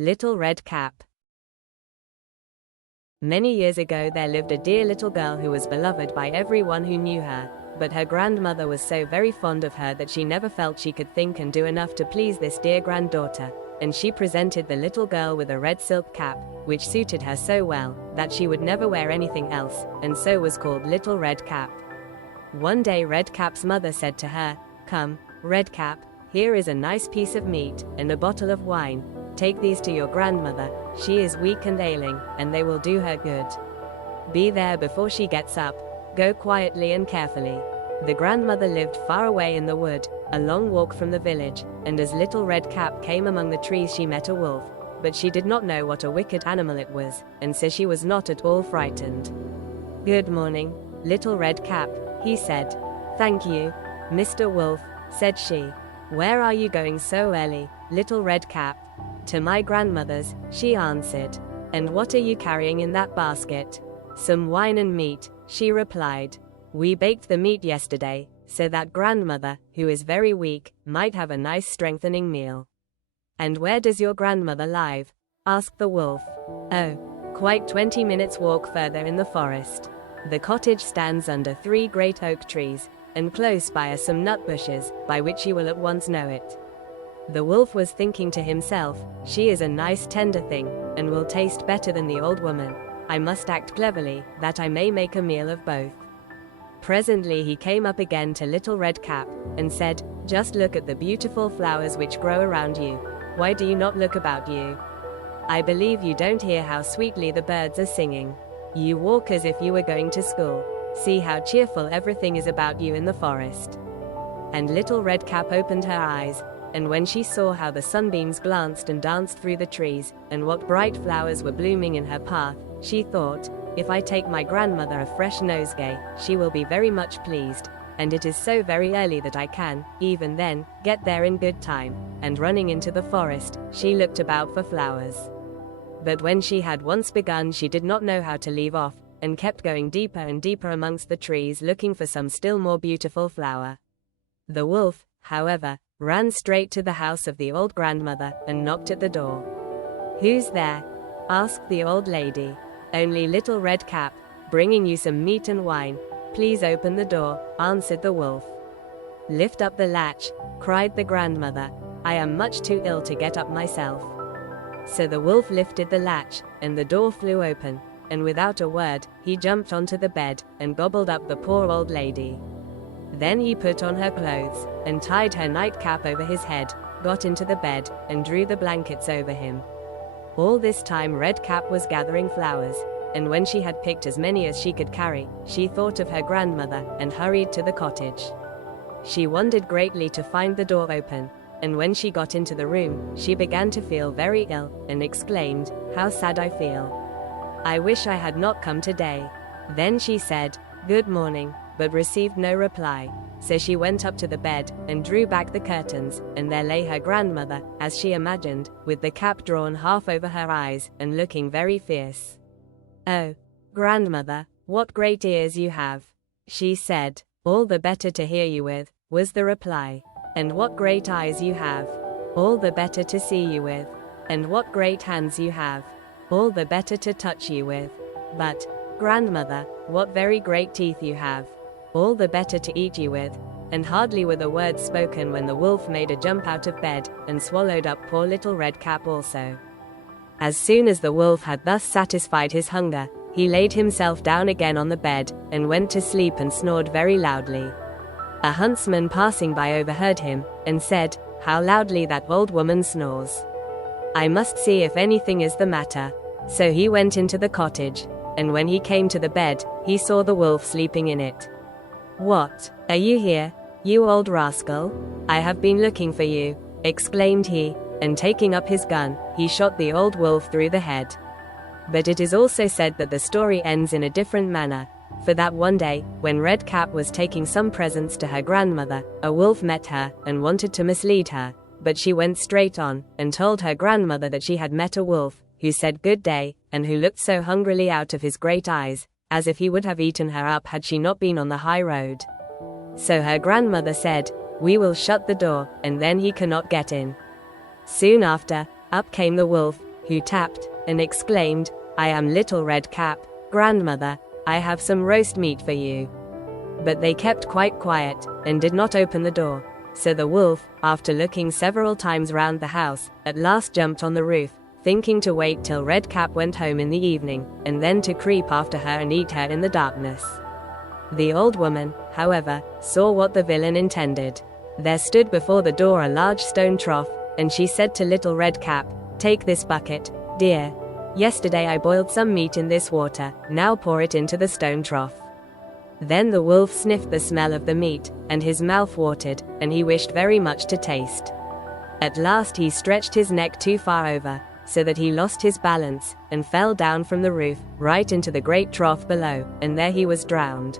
Little Red Cap. Many years ago there lived a dear little girl who was beloved by everyone who knew her, but her grandmother was so very fond of her that she never felt she could think and do enough to please this dear granddaughter, and she presented the little girl with a red silk cap, which suited her so well, that she would never wear anything else, and so was called Little Red Cap. One day Red Cap's mother said to her, "Come, Red Cap, here is a nice piece of meat, and a bottle of wine. Take these to your grandmother, she is weak and ailing, and they will do her good. Be there before she gets up. Go quietly and carefully." The grandmother lived far away in the wood, a long walk from the village, and as Little Red Cap came among the trees she met a wolf, but she did not know what a wicked animal it was, and so she was not at all frightened. "Good morning, Little Red Cap," he said. "Thank you, Mr. Wolf," said she. "Where are you going so early, Little Red Cap?" "To my grandmother's," she answered. "And what are you carrying in that basket?" "Some wine and meat," she replied. "We baked the meat yesterday, so that grandmother, who is very weak, might have a nice strengthening meal." "And where does your grandmother live?" asked the wolf. "Oh, quite 20 minutes walk further in the forest. The cottage stands under 3 great oak trees, and close by are some nut bushes, by which you will at once know it." The wolf was thinking to himself, "She is a nice tender thing, and will taste better than the old woman. I must act cleverly, that I may make a meal of both." Presently he came up again to Little Red Cap, and said, "Just look at the beautiful flowers which grow around you. Why do you not look about you? I believe you don't hear how sweetly the birds are singing. You walk as if you were going to school. See how cheerful everything is about you in the forest." And Little Red Cap opened her eyes, and when she saw how the sunbeams glanced and danced through the trees, and what bright flowers were blooming in her path, she thought, "If I take my grandmother a fresh nosegay, she will be very much pleased, and it is so very early that I can, even then, get there in good time." And running into the forest, she looked about for flowers. But when she had once begun she did not know how to leave off, and kept going deeper and deeper amongst the trees looking for some still more beautiful flower. The wolf, however, ran straight to the house of the old grandmother, and knocked at the door. "Who's there?" asked the old lady. "Only Little Red Cap, bringing you some meat and wine. Please open the door," answered the wolf. "Lift up the latch," cried the grandmother. "I am much too ill to get up myself." So the wolf lifted the latch, and the door flew open, and without a word, he jumped onto the bed, and gobbled up the poor old lady. Then he put on her clothes, and tied her nightcap over his head, got into the bed, and drew the blankets over him. All this time Red Cap was gathering flowers, and when she had picked as many as she could carry, she thought of her grandmother, and hurried to the cottage. She wondered greatly to find the door open, and when she got into the room, she began to feel very ill, and exclaimed, "How sad I feel. I wish I had not come today." Then she said, "Good morning," but received no reply, so she went up to the bed, and drew back the curtains, and there lay her grandmother, as she imagined, with the cap drawn half over her eyes, and looking very fierce. "Oh, grandmother, what great ears you have," she said. "All the better to hear you with," was the reply. "And what great eyes you have, all the better to see you with. And what great hands you have, all the better to touch you with. But, grandmother, what very great teeth you have, all the better to eat you with." And hardly were the words spoken when the wolf made a jump out of bed, and swallowed up poor Little Red Cap also. As soon as the wolf had thus satisfied his hunger, he laid himself down again on the bed, and went to sleep and snored very loudly. A huntsman passing by overheard him, and said, "How loudly that old woman snores. I must see if anything is the matter." So he went into the cottage, and when he came to the bed, he saw the wolf sleeping in it. "What, are you here, you old rascal? I have been looking for you," exclaimed he, and taking up his gun, he shot the old wolf through the head. But it is also said that the story ends in a different manner, for that one day, when Red Cap was taking some presents to her grandmother, a wolf met her, and wanted to mislead her, but she went straight on, and told her grandmother that she had met a wolf, who said good day, and who looked so hungrily out of his great eyes, as if he would have eaten her up had she not been on the high road. So her grandmother said, "We will shut the door, and then he cannot get in." Soon after, up came the wolf, who tapped and exclaimed, "I am Little Red Cap, grandmother, I have some roast meat for you." But they kept quite quiet, and did not open the door. So the wolf, after looking several times round the house, at last jumped on the roof, thinking to wait till Red Cap went home in the evening, and then to creep after her and eat her in the darkness. The old woman, however, saw what the villain intended. There stood before the door a large stone trough, and she said to Little Red Cap, "Take this bucket, dear. Yesterday I boiled some meat in this water, now pour it into the stone trough." Then the wolf sniffed the smell of the meat, and his mouth watered, and he wished very much to taste. At last he stretched his neck too far over, so that he lost his balance, and fell down from the roof, right into the great trough below, and there he was drowned.